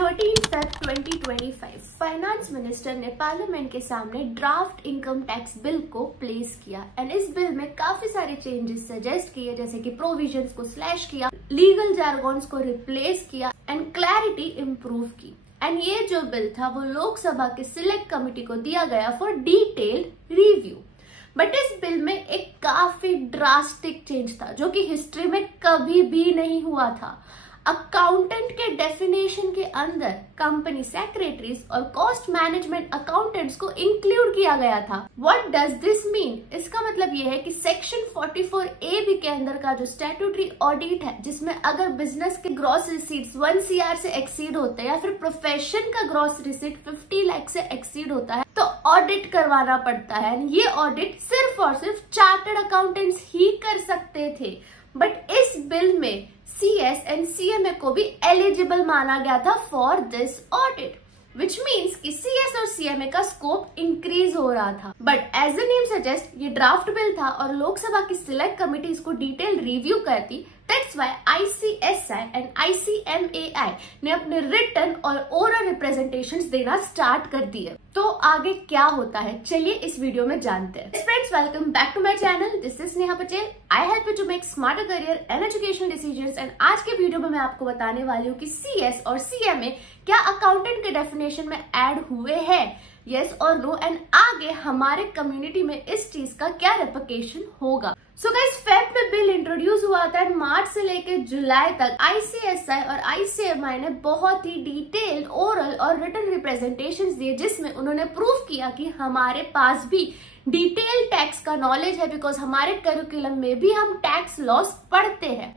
13 Feb 2025 finance minister ने parliament के सामने ड्राफ्ट इनकम टैक्स बिल को प्लेस किया एंड इस बिल में काफी सारे चेंजेस सजेस्ट किए, जैसे कि प्रोविजंस को स्लैश किया, लीगल जार्गन्स को रिप्लेस किया एंड क्लैरिटी इम्प्रूव की। एंड ये जो बिल था वो लोकसभा के सिलेक्ट कमेटी को दिया गया फॉर डिटेल्ड रिव्यू। बट इस बिल में एक काफी ड्रास्टिक चेंज था जो कि हिस्ट्री में कभी भी नहीं हुआ था। अकाउंटेंट के डेफिनेशन के अंदर कंपनी सेक्रेटरीज और कॉस्ट मैनेजमेंट अकाउंटेंट्स को इंक्लूड किया गया था। What does this mean? इसका मतलब ये है कि सेक्शन 44A के अंदर का जो स्टैट्यूटरी ऑडिट है, जिसमें अगर बिजनेस के ग्रॉस रिसीट्स 1 CR से एक्सीड होते हैं या फिर प्रोफेशन का ग्रॉस रिसीट 50 लाख से एक्सीड होता है तो ऑडिट करवाना पड़ता है। ये ऑडिट सिर्फ और सिर्फ चार्टर्ड अकाउंटेंट्स ही कर सकते थे। बट इस बिल में CS एंड CMA को भी एलिजिबल माना गया था for this audit, which means कि CS और CMA का स्कोप इंक्रीज हो रहा था। But as a name suggest ये ड्राफ्ट बिल था और लोकसभा की सिलेक्ट कमेटी इसको डिटेल रिव्यू करती। That's why ICSI and ICMAI ने अपने रिटन और ओरल रिप्रेजेंटेशंस देना स्टार्ट कर दिए। तो आगे क्या होता है, चलिए इस वीडियो में जानते हैं। Friends, welcome back to my channel. This is Sneha Patel. I help you to make smarter career and educational decisions. And आज के वीडियो में मैं आपको बताने वाली हूँ कि CS और CMA क्या अकाउंटेंट के डेफिनेशन में ऐड हुए हैं, यस और नो, एंड आगे हमारे कम्युनिटी में इस चीज का क्या रेपरकशन होगा। सो गाइस, फेब में बिल इंट्रोड्यूस हुआ था एंड मार्च से लेकर जुलाई तक ICSI और ICMI ने बहुत ही डिटेल्ड ओरल और रिटन रिप्रेजेंटेशंस दिए, जिसमें उन्होंने प्रूव किया कि हमारे पास भी डिटेल टैक्स का नॉलेज है, बिकॉज हमारे करिकुलम में भी हम टैक्स लॉस पढ़ते हैं।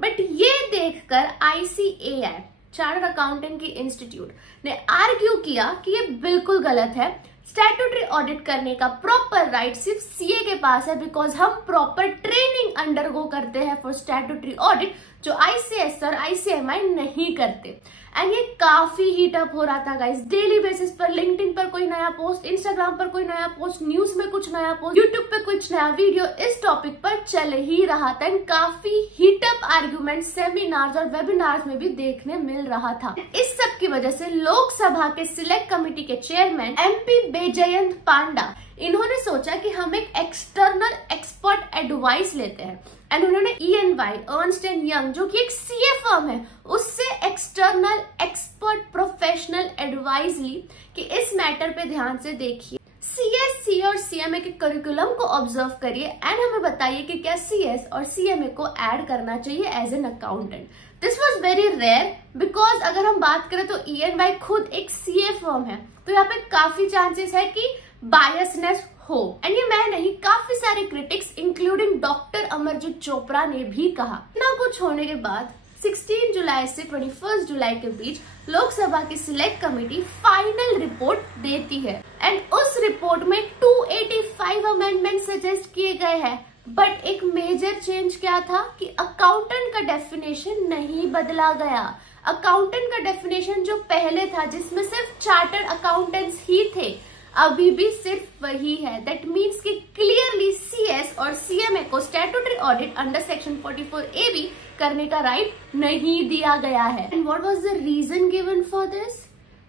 बट ये देखकर ICAI, चार्टर्ड अकाउंटेंट की इंस्टीट्यूट, ने आर्ग्यू किया कि ये बिल्कुल गलत है। स्टैट्यूटरी ऑडिट करने का प्रॉपर राइट सिर्फ CA के पास है, बिकॉज हम प्रॉपर ट्रेनिंग अंडरगो करते हैं फॉर स्टैट्यूटरी ऑडिट, जो ICS और ICMI नहीं करते। एंड ये काफी हीट अप हो रहा था गाइस। डेली बेसिस पर लिंक्डइन पर कोई नया पोस्ट, इंस्टाग्राम पर कोई नया पोस्ट, न्यूज में कुछ नया पोस्ट, यूट्यूब पे कुछ नया वीडियो इस टॉपिक पर चल ही रहा था। एंड काफी हीट अप आर्ग्यूमेंट सेमिनार्स और वेबिनार्स में भी देखने मिल रहा था। इस सब की वजह से लोकसभा के सिलेक्ट कमेटी के चेयरमैन MP बैजयंत पांडा, इन्होंने सोचा कि हम एक एक्सटर्नल एक्सपर्ट एडवाइस लेते हैं। एंड उन्होंने EY, अर्नस्ट एंड यंग, जो कि एक CA फर्म है, उससे एक्सटर्नल एक्सपर्ट प्रोफेशनल एडवाइस ली कि इस मैटर पे ध्यान से देखिए, CSC और CMA के करिकुलम को ऑब्जर्व करिए एंड हमें बताइए कि क्या CS और CMA को ऐड करना चाहिए as an accountant. This was very rare, because अगर हम बात करें तो EY खुद एक CA फर्म है, तो यहाँ पे काफी चांसेस है कि बायसनेस हो। एंड ये मैं नहीं, काफी सारे critics including doctor Amarjeet Chopra ने भी कहा। इतना कुछ होने के बाद 16 जुलाई से 21 जुलाई के बीच लोकसभा की सिलेक्ट कमेटी फाइनल रिपोर्ट देती है एंड उस रिपोर्ट में 285 अमेंडमेंट सजेस्ट किए गए हैं। बट एक मेजर चेंज क्या था कि अकाउंटेंट का डेफिनेशन नहीं बदला गया। अकाउंटेंट का डेफिनेशन जो पहले था, जिसमें सिर्फ चार्टर्ड अकाउंटेंट्स ही थे, अभी भी सिर्फ वही है। दैट मीन्स कि क्लियरली CS और CMA को statutory audit under section 44AB करने का राइट नहीं दिया गया है। And what was the reason given for this?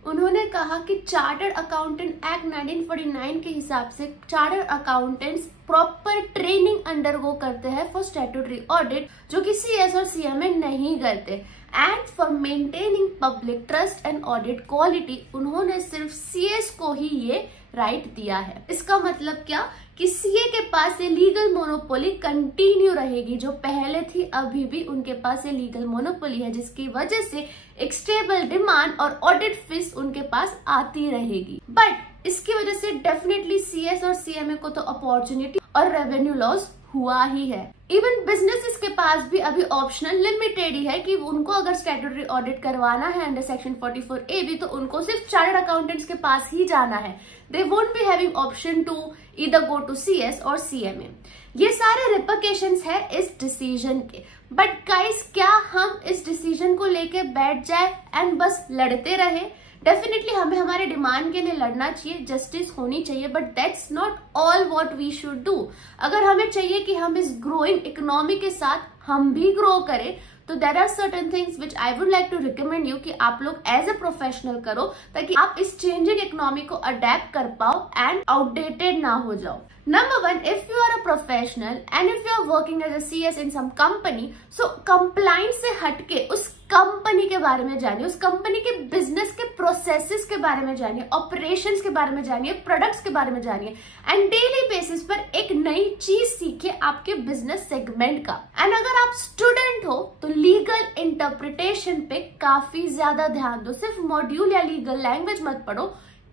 उन्होंने कहा कि चार्टर्ड अकाउंटेंट एक्ट 1949 के हिसाब से chartered accountants proper training undergo करते हैं फॉर स्टैट्यूटरी ऑडिट, जो कि CS और CMA नहीं करते। And for maintaining public trust and audit quality, उन्होंने सिर्फ CS को ही ये राइट दिया है। इसका मतलब क्या कि CA के पास ये लीगल मोनोपोली कंटिन्यू रहेगी, जो पहले थी अभी भी उनके पास ये लीगल मोनोपोली है, जिसकी वजह से एक स्टेबल डिमांड और ऑडिट फीस उनके पास आती रहेगी। बट इसकी वजह से डेफिनेटली CS और CMA को तो अपॉर्चुनिटी और रेवेन्यू लॉस हुआ ही है। इवन बिजनेसेस के पास भी अभी ऑप्शनल लिमिटेड ही है कि उनको अगर स्टैट्यूटरी ऑडिट करवाना है अंडर सेक्शन 44AB, तो उनको सिर्फ चार्टर्ड अकाउंटेंट्स के पास ही जाना है। They won't be having option to either go to CS और CMA। ये सारे रिपरकेशंस है इस डिसीजन के। बट गाइस, क्या हम इस डिसीजन को लेके बैठ जाए एंड बस लड़ते रहे? डेफिनेटली हमें हमारे डिमांड के लिए लड़ना चाहिए, जस्टिस होनी चाहिए, but that's not all what we should do. अगर हमें चाहिए कि हम इस ग्रोइंग इकोनॉमी के साथ हम भी ग्रो करें, तो there are certain things which I would like to recommend you कि आप लोग एज अ प्रोफेशनल करो, ताकि आप इस चेंजिंग इकोनॉमी को अडेप्ट कर पाओ एंड आउटडेटेड ना हो जाओ. Number one, if you are a professional and if you are working as a CS in some company, so compliance से हटके उस कंपनी के बारे में जानिए, उस कंपनी के बिजनेस के प्रोसेसेस के बारे में जानिए, ऑपरेशंस के बारे में जानिए, प्रोडक्ट्स के बारे में जानिए एंड डेली बेसिस पर एक नई चीज सीखिए आपके बिजनेस सेगमेंट का. एंड अगर आप स्टूडेंट हो तो लीगल इंटरप्रिटेशन पे काफी ज्यादा ध्यान दो. सिर्फ मॉड्यूल या लीगल लैंग्वेज मत पढ़ो,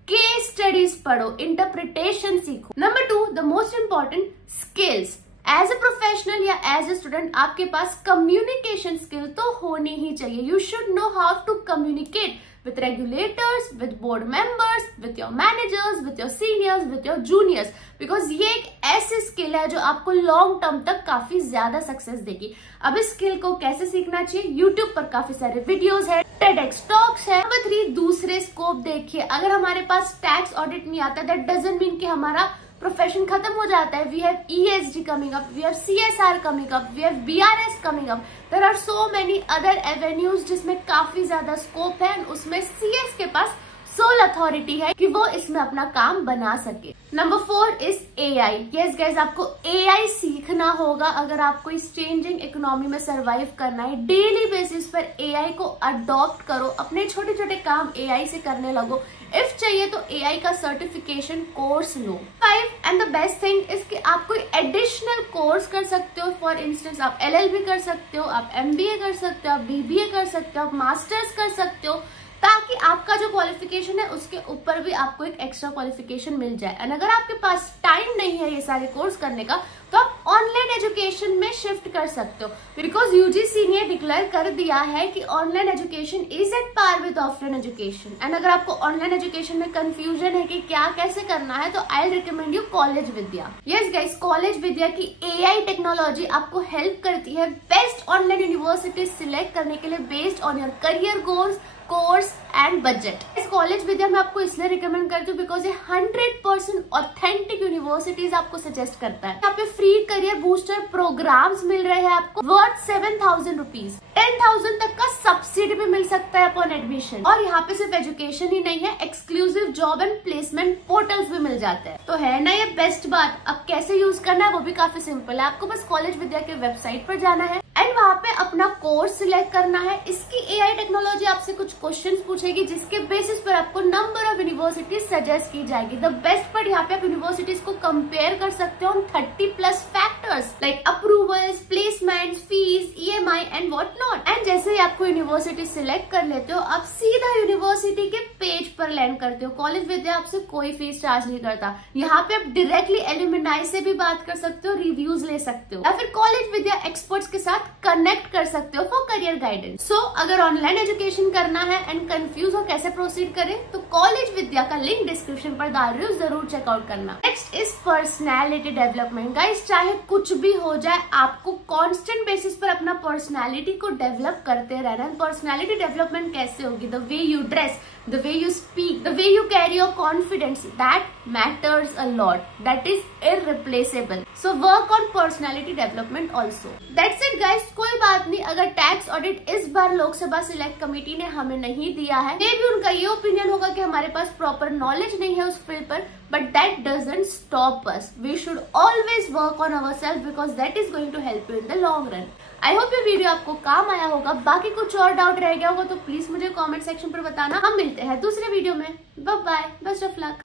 केस स्टडीज पढ़ो, इंटरप्रिटेशन सीखो. Number 2, the most important, skills. As a professional या एज अ स्टूडेंट आपके पास कम्युनिकेशन स्किल तो होनी ही चाहिए. You should know how to communicate with regulators, with board members, with your managers, with your seniors, with your juniors, because ये एक ऐसी स्किल है जो आपको लॉन्ग टर्म तक काफी ज्यादा सक्सेस देगी. अब इस स्किल को कैसे सीखना चाहिए? YouTube पर काफी सारे वीडियोस है, TEDx टॉक्स है. नंबर 3, दूसरे स्कोप देखिए. अगर हमारे पास टैक्स ऑडिट नहीं आता, दैट डजंट मीन कि हमारा प्रोफेशन खत्म हो जाता है. We have ESG coming up, we have CSR coming up, we have BRS coming up. There are so many other avenues जिसमें काफी ज्यादा स्कोप है. उसमें CS के पास सोल अथॉरिटी है कि वो इसमें अपना काम बना सके. Number 4 is AI. Yes guys, आपको AI सीखना होगा अगर आपको इस चेंजिंग इकोनॉमी में सरवाइव करना है. डेली बेसिस पर AI को अडॉप्ट करो, अपने छोटे छोटे काम AI से करने लगो. इफ चाहिए तो AI का certification course low. 5 and the best thing is कि आप कोई एडिशनल कोर्स कर सकते हो. फॉर इंस्टेंस आप LLB कर सकते हो, आप MBA कर सकते हो, आप BBA कर सकते हो, आप मास्टर्स कर सकते हो, ताकि आपका जो क्वालिफिकेशन है उसके ऊपर भी आपको एक एक्स्ट्रा क्वालिफिकेशन मिल जाए. एंड अगर आपके पास टाइम नहीं है ये सारे कोर्स करने का, तो आप ऑनलाइन एजुकेशन में शिफ्ट कर सकते हो. बिकॉज UGC ने डिक्लेयर कर दिया है कि online education is at par with offline education. And अगर आपको ऑनलाइन एजुकेशन में कंफ्यूजन है कि क्या कैसे करना है, तो I recommend you College Vidya. Yes guys, College Vidya की AI टेक्नोलॉजी आपको हेल्प करती है बेस्ट ऑनलाइन यूनिवर्सिटी सिलेक्ट करने के लिए based on your career goals, course and budget. इस कॉलेज विद्या में आपको इसलिए रिकमेंड करती हूँ बिकॉज ये 100% ऑथेंटिक यूनिवर्सिटीज आपको सजेस्ट करता है. यहाँ पे फ्री करियर बूस्टर प्रोग्राम्स मिल रहे हैं आपको वर्थ 7,000 रुपीज. 10,000 तक का सब्सिडी भी मिल सकता है अपॉन एडमिशन. और यहाँ पे सिर्फ एजुकेशन ही नहीं है, exclusive job and placement portals भी मिल जाते हैं. तो है ना ये बेस्ट बात. अब कैसे यूज करना है वो भी काफी सिंपल है. आपको बस कॉलेज विद्या के वेबसाइट पर जाना है एंड वहाँ पे अपना कोर्स सिलेक्ट करना है. इसकी AI टेक्नोलॉजी आपसे कुछ क्वेश्चंस पूछेगी जिसके बेसिस पर आपको नंबर ऑफ यूनिवर्सिटीज सजेस्ट की जाएगी. द बेस्ट पार्ट, यहाँ पे आप यूनिवर्सिटीज को कंपेयर कर सकते हो 30+ factors like approvals, placement, fees, EMI and what not. And जैसे ही आपको यूनिवर्सिटी सिलेक्ट कर लेते हो, आप सीधा यूनिवर्सिटी के पेज पर लैंड करते हो. कॉलेज विद्या आपसे कोई फीस चार्ज नहीं करता. यहाँ पे आप डायरेक्टली एल्यूमिनाई से भी बात कर सकते हो, रिव्यूज ले सकते हो, या फिर कॉलेज विद्या एक्सपर्ट्स के साथ कनेक्ट कर सकते हो फॉर करियर गाइडेंस. सो अगर ऑनलाइन एजुकेशन करना है एंड कंफ्यूज हो कैसे प्रोसीड करें, तो कॉलेज विद्या का लिंक डिस्क्रिप्शन पर डाल रही हूँ, जरूर चेकआउट करना. Next is personality development. Guys, चाहे कुछ भी हो जाए, आपको कांस्टेंट बेसिस पर अपना पर्सनैलिटी को डेवलप करते रहना है. पर्सनैलिटी डेवलपमेंट कैसे होगी? The way you dress, the way you speak, the way you carry your confidence, that matters a lot. That is irreplaceable. So work on personality development also. That's it guys. कोई बात नहीं अगर tax audit इस बार Lok Sabha select committee ने हमें नहीं दिया है. मे भी उनका ये ओपिनियन होगा कि हमारे पास प्रॉपर नॉलेज नहीं है उस फील्ड पर, but that doesn't stop us. We should always work on ourselves because that is going to help you in the long run. I hope ये वीडियो आपको काम आया होगा. बाकी कुछ और डाउट रह गया होगा तो प्लीज मुझे कमेंट सेक्शन पर बताना. हम मिलते हैं दूसरे वीडियो में. Bye bye, best of luck.